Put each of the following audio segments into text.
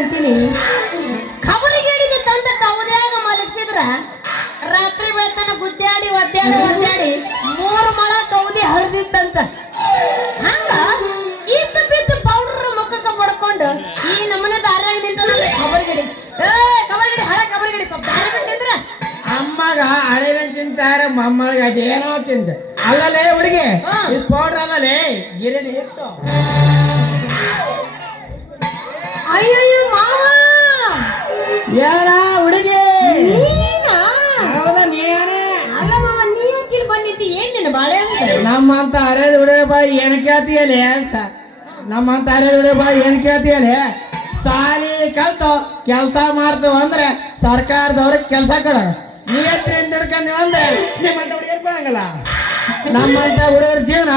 ಅಂತೀನಿ ಖಬರಿಗೇಡಿನ ತಂದ ಕೌದ್ಯಾಗ ಮಲಗಿಸಿದ್ರ ರಾತ್ರಿ ಬೆಳತನ ಗುದ್ದಾಡಿ ಒದ್ದಾಡಿ 3 ಮೊಳ ಕೌದಿ ಹರಿದಿತ್ತಂತ. ಹಂಗ ಇದ್ದ ಬಿದ್ದ ಪೌಡರ್ ಮುಖಕ್ಕೆ ಬಡ್ಕೊಂಡು ಈ ನಮ್ಮನೆ ದಾರ್ಯಾಗ ನಿಂತಲ್ಲ ಖಬರಿಗೇಡಿ. ಖಬರಿಗೇಡಿ ಹಳೆ ಖಬರಿಗೇಡಿ ಸ್ವಲ್ಪ ದಾರಿ ಬಿಟ್ಟಿದ್ರ ಅಮ್ಮಗ ಹಳೆ ಚಿಂತಾರ ಮೊಮ್ಮಳಿಗೆ ಅದೇನೋ ಚಿಂತ ಅಲ್ಲಲೇ ಹುಡುಗಿ ಇದು ಪೌಡ್ರ್ ಅಲ್ಲಲೇ ಗಿರಣಿ ಇತ್ತು. ಅಯ್ಯಯ್ಯೋ ಮಾವ ಏನ ಹುಡುಗಿ ನೀನಾ? ಹೌದಾ ನೀನೇ? ಅಲ್ಲ ಮಾವ ನೀ ಯಾಕಿಲ್ ಬಂದಿದ್ದಿ ಏನ್ ನಿನ್ನ ಬಾಳೆ ಅಂತ ನಮ್ಮಂತ ಹರೇದ್ ಹುಡುಗ ಬಾಯಿ ಏನ್ ಕೇಳ್ತೀಯಲೇ ನಮ್ಮಂತ ಹರೇದ್ ಹುಡುಗ ಬಾಯಿ ಏನ್ ಕೇಳ್ತೀಯಲೇ ಸಾಲಿ ಕಲ್ತು ಕೆಲಸ ಮಾಡ್ತೇವ ಅಂದ್ರೆ ಸರ್ಕಾರದವ್ರಿಗೆ ಕೆಲಸ ಕೊಡ ನಿಯತ್ರಿಂದ ಹಿಡ್ಕೊಂಡ್ ಅಂದ್ರೆ ನಿಮ್ಮಂತ ಹುಡುಗರು ಬರಂಗಲ್ಲ. ನಮ್ಮಂತ ಹುಡುಗರ ಜೀವನ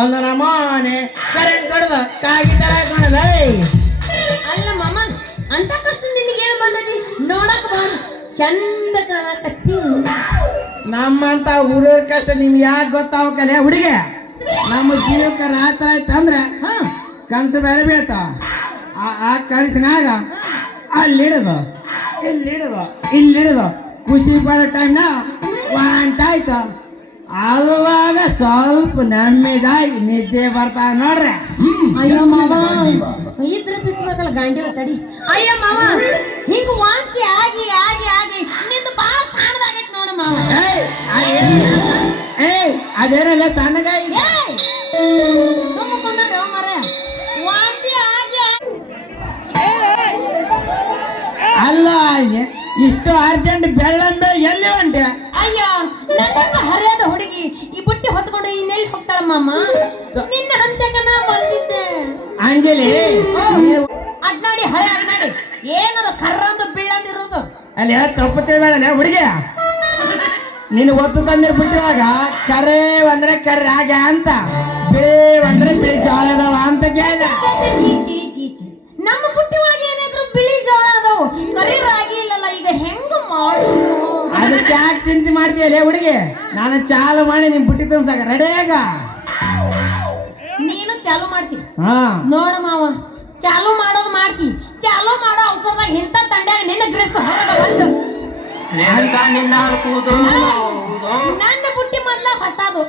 ಒಂದು ನಮೂನೆ ಕರೆಂಟ್ ಹೊಡೆದ ಕಾಗಿ ತರ ಹಾಕೊಂಡಲ್ಲ. ಅಲ್ಲ ಮಾಮ ಅಂತ ಕಷ್ಟ ನಿನಗೆ ಏನ್ ಬಂದದಿ ನೋಡಕ್ ಬಾ ಚಂದ ಕಾಣಕತ್ತಿ. ನಮ್ಮಂತ ಹುಡುಗರ ಕಷ್ಟ ನಿಮ್ಗೆ ಯಾಕೆ ಗೊತ್ತಾವಕಲೆ ಹುಡುಗಿ? ನಮ್ಮ ಜೀವಕ್ಕೆ ರಾತ್ರಿ ಆಯ್ತಂದ್ರೆ ಕನಸು ಬೇರೆ ಬೀಳ್ತಾವ. ಆ ಕನಸಿನಾಗ ಅಲ್ಲಿಡೋದು ಇಲ್ಲಿಡೋದು ಖುಷಿ ಪಡೋ ಟೈಮ್ನ ಆಯ್ತು ಆಗುವಾಗ ಸ್ವಲ್ಪ ನಮ್ಮಿದಾಗಿ ನಿದ್ದೆ ಬರ್ತಾವ ನೋಡ್ರಿ. ಅಯ್ಯೋ ಮಾವ ಇದ್ರ ಬಿಚ್ಚಬೇಕಲ್ಲ ಗಾಂಡಿ ತಡಿ. ಅಯ್ಯೋ ಮಾವ ಹಿಂಗ ವಾಂತಿ ಆಗಿ ಆಗಿ ಆಗಿ ನಿಂದು ಬಾಳ ಸಣ್ಣದಾಗೈತಿ ನೋಡ ಮಾವ. ಅದೇನಲ್ಲ ಸಣ್ಣಗಾಯಿ ಸುಮ್ಮ ಬಂದ್ರೆ ಮರ ವಾಂತಿ ಆಗಿ ಅಲ್ಲ ಇಷ್ಟು ಅರ್ಜೆಂಟ್ ಬೆಳ್ಳಂಬೆ ಎಲ್ಲಿ ಹೊಂಟೆ? ಅಯ್ಯೋ ನನ್ನ ಹರಿಯಾದ ಹುಡುಗಿ ಈ ಬುಟ್ಟಿ ಹೊತ್ಕೊಂಡು ಇನ್ನೆಲ್ಲಿ ಹೋಗ್ತಾಳ ಮಾಮ? ನಿನ್ನ ಹಂತಕ ನಾ ಬಂದಿದ್ದೆ. ಅಂಜಲಿ ಅಡ್ನಾಡಿ ಹಳೆ ಅಡ್ನಾಡಿ ಏನದು ಕರ್ರಂದು ಬೀಳಂದಿರೋದು ಅಲ್ಲಿ ತಪ್ಪು ತಿಳ್ಬೇಡ ಹುಡುಗಿ. ನೀನು ಒತ್ತು ತಂದಿರ್ ಬಿಟ್ಟಿರುವಾಗ ಕರೆ ಅಂದ್ರೆ ಕರ್ರೆ ಆಗ ಅಂತ ಬಿಳಿ ಅಂದ್ರೆ ಬಿಳಿ ಜೋಳದವ ಅಂತ ಕೇಳಿದ. ನಮ್ಮ ಬುಟ್ಟಿ ಒಳಗೆ ಏನಾದ್ರು ಬಿಳಿ ಜೋಳ ಅದಾವು ಕರಿ ರಾಗಿ ಇಲ್ಲಲ್ಲ ಈಗ ಹೆಂಗ ಮಾಡು? ಅದಕ್ಕೆ ಯಾಕೆ ಚಿಂತೆ ಮಾಡ್ತೀಯಲ್ಲ ಹುಡುಗಿ? ನಾನು ಚಾಲು ಮಾಡಿ ನಿಮ್ ಬುಟ್ಟಿ ತುಂಬ್ಸಾಕ ರೆಡಿಯಾಗ ನೀನು ಚಾಲು ಮಾಡ್ತಿ ಹಾ ನೋಡ ಮಾವ ಚಾಲು ಮಾಡೋದು ಮಾಡ್ತಿ. ಚಾಲು ಮಾಡೋ ಅವಸರದಾಗ ಇಂಥ ತಂಡ್ಯಾಗ ನಿನ್ನ ಗ್ರೆಸ್ ಹೊರಗೆ ಬಂದು ನನ್ನ ಬುಟ್ಟಿ ಮೊದ್ಲ ಹೊಸದು.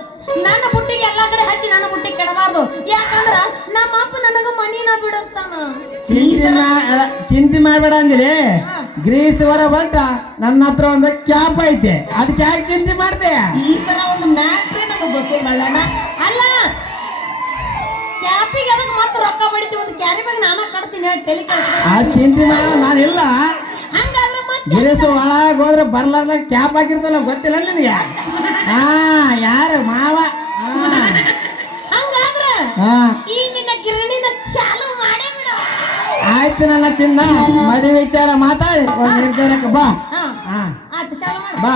ನನ್ನ ಬುಟ್ಟಿಗೆ ಎಲ್ಲಾ ಕಡೆ ಹಚ್ಚಿ ನನ್ನ ಬುಟ್ಟಿ ಕೆಡಬಾರ್ದು. ಯಾಕಂದ್ರ ನಮ್ಮ ಅಪ್ಪ ನನಗ ಮನಿನ ಬಿಡಿಸ್ತಾನ. ಚಿಂತೆ ಮಾಡ್ಬೇಡ ಅಂದಿರಿ. ಗ್ರೀಸ್ ಹೊರ ಬಟ್ಟ ನನ್ನ ಹತ್ರ ಒಂದು ಕ್ಯಾಪ್ ಐತೆ ಅದಕ್ಕೆ ಯಾಕೆ ಚಿಂತೆ ಮಾಡ್ದೆ? ಈ ತರ ಒಂದು ಮ್ಯಾಟ್ರಿ ನಮಗೆ ಗೊತ್ತಿಲ್ಲ. ಅಲ್ಲ ಕ್ಯಾಪಿಗೆ ಅದಕ್ಕೆ ಮತ್ತೆ ರೊಕ್ಕ ಬಡಿತಿ ಒಂದು ಕ್ಯಾರಿ ಬ್ಯಾಗ್ ನಾನ ಕಟ್ತೀನಿ ಟೆಲಿ ಆ ಚಿಂತೆ ಮಾಡ ನಾನಿಲ್ಲ. ಹಂಗಾದ್ರೆ ಮತ್ತೆ ಗಿರೀಶ್ ಒಳಗೆ ಹೋದ್ರೆ ಬರ್ಲಾರ್ದಾಗ ಕ್ಯಾಪ್ ಹಾಕಿರ್ತಲ್ಲ ಗೊತ್ತಿಲ್ಲ ನಿನಗೆ? ಹಾ ಯಾರು ಮಾವ? ಹಂಗಾದ್ರೆ ಈ ನಿನ್ನ ಗಿರಣಿನ ಚಾಲು ಮಾಡೇ ಬಿಡ. ಆಯ್ತು ನನ್ನ ಚಿನ್ನ ಮದುವೆ ವಿಚಾರ ಮಾತಾಡಿ ಒಂದು ನಿರ್ಧಾರಕ್ಕೆ ಬಾ. ಆಯ್ತು ಚಾಲು ಮಾಡು ಬಾ.